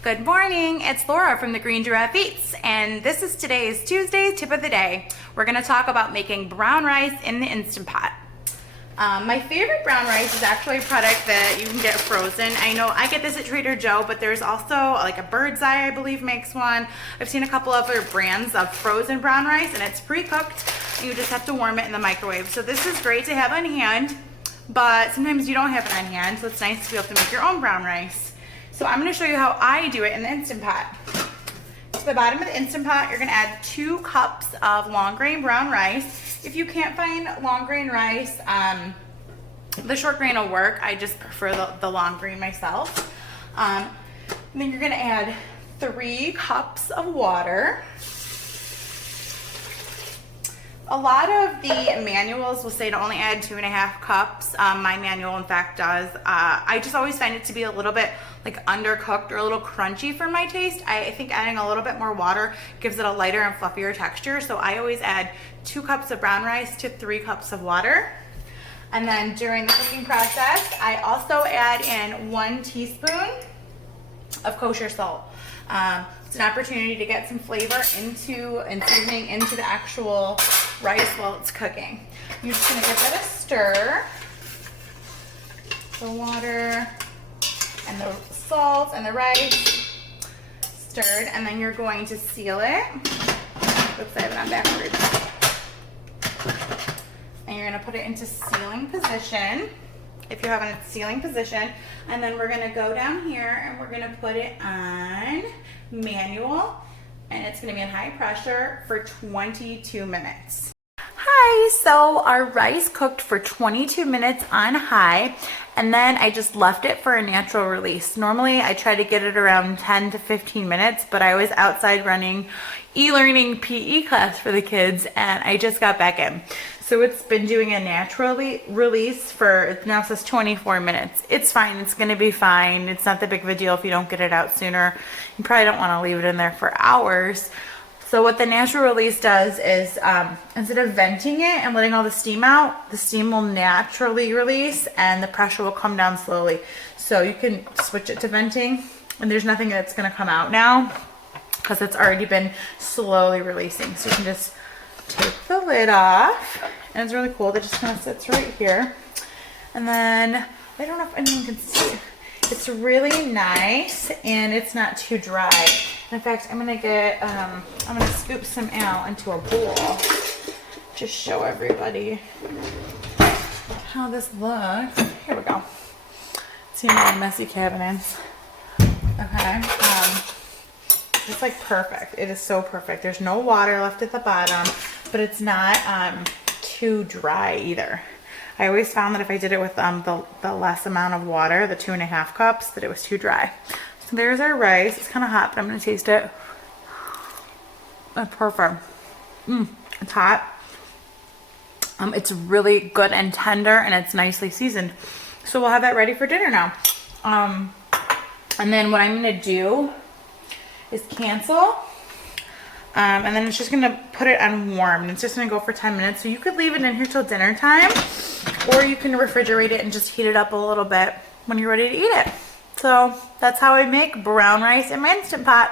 Good morning, it's Laura from the Green Giraffe Eats, and this is today's Tuesday tip of the day. We're going to talk about making brown rice in the Instant Pot. My favorite brown rice is actually a product that you can get frozen. I know I get this at Trader Joe, but there's also like a Bird's Eye, I believe, makes one. I've seen a couple other brands of frozen brown rice, and it's pre-cooked, and you just have to warm it in the microwave. So this is great to have on hand, but sometimes you don't have it on hand, so it's nice to be able to make your own brown rice. So I'm going to show you how I do it in the Instant Pot. To the bottom of the Instant Pot, you're going to add 2 cups of long grain brown rice. If you can't find long grain rice, the short grain will work. I just prefer the long grain myself. And then you're going to add 3 cups of water. A lot of the manuals will say to only add 2.5 cups. My manual, in fact, does. I just always find it to be a little bit like undercooked or a little crunchy for my taste. I think adding a little bit more water gives it a lighter and fluffier texture. So I always add 2 cups of brown rice to 3 cups of water. And then during the cooking process, I also add in 1 teaspoon of kosher salt. It's an opportunity to get some flavor into and seasoning into the actual rice while it's cooking. You're just going to give that a stir. The water and the salt and the rice stirred, and then you're going to seal it. Oops, I have it on backwards. And you're going to put it into sealing position, if you have it in sealing position. And then we're going to go down here and we're going to put it on manual, and it's going to be on high pressure for 22 minutes. Hi, so our rice cooked for 22 minutes on high, and then I just left it for a natural release. Normally I try to get it around 10 to 15 minutes, but I was outside running e-learning PE class for the kids, and I just got back in. So it's been doing a natural release for, it now says 24 minutes. It's fine, it's gonna be fine. It's not that big of a deal if you don't get it out sooner. You probably don't wanna leave it in there for hours. So what the natural release does is, instead of venting it and letting all the steam out, the steam will naturally release and the pressure will come down slowly. So you can switch it to venting, and there's nothing that's gonna come out now because it's already been slowly releasing. So you can just take the lid off, and it's really cool. It just kind of sits right here. And then, I don't know if anyone can see, it's really nice and it's not too dry. In fact, I'm gonna scoop some out into a bowl. Just show everybody how this looks. Here we go. See my messy cabinets. Okay. It's like perfect. It is so perfect. There's no water left at the bottom, but it's not too dry either. I always found that if I did it with the less amount of water, the 2.5 cups, that it was too dry. So there's our rice. It's kind of hot, but I'm going to taste it. That's perfect. It's hot. It's really good and tender, and it's nicely seasoned. So we'll have that ready for dinner now. And then what I'm going to do is cancel. And then it's just going to put it on warm. And it's just going to go for 10 minutes. So you could leave it in here till dinner time, or you can refrigerate it and just heat it up a little bit when you're ready to eat it. So that's how I make brown rice in my Instant Pot.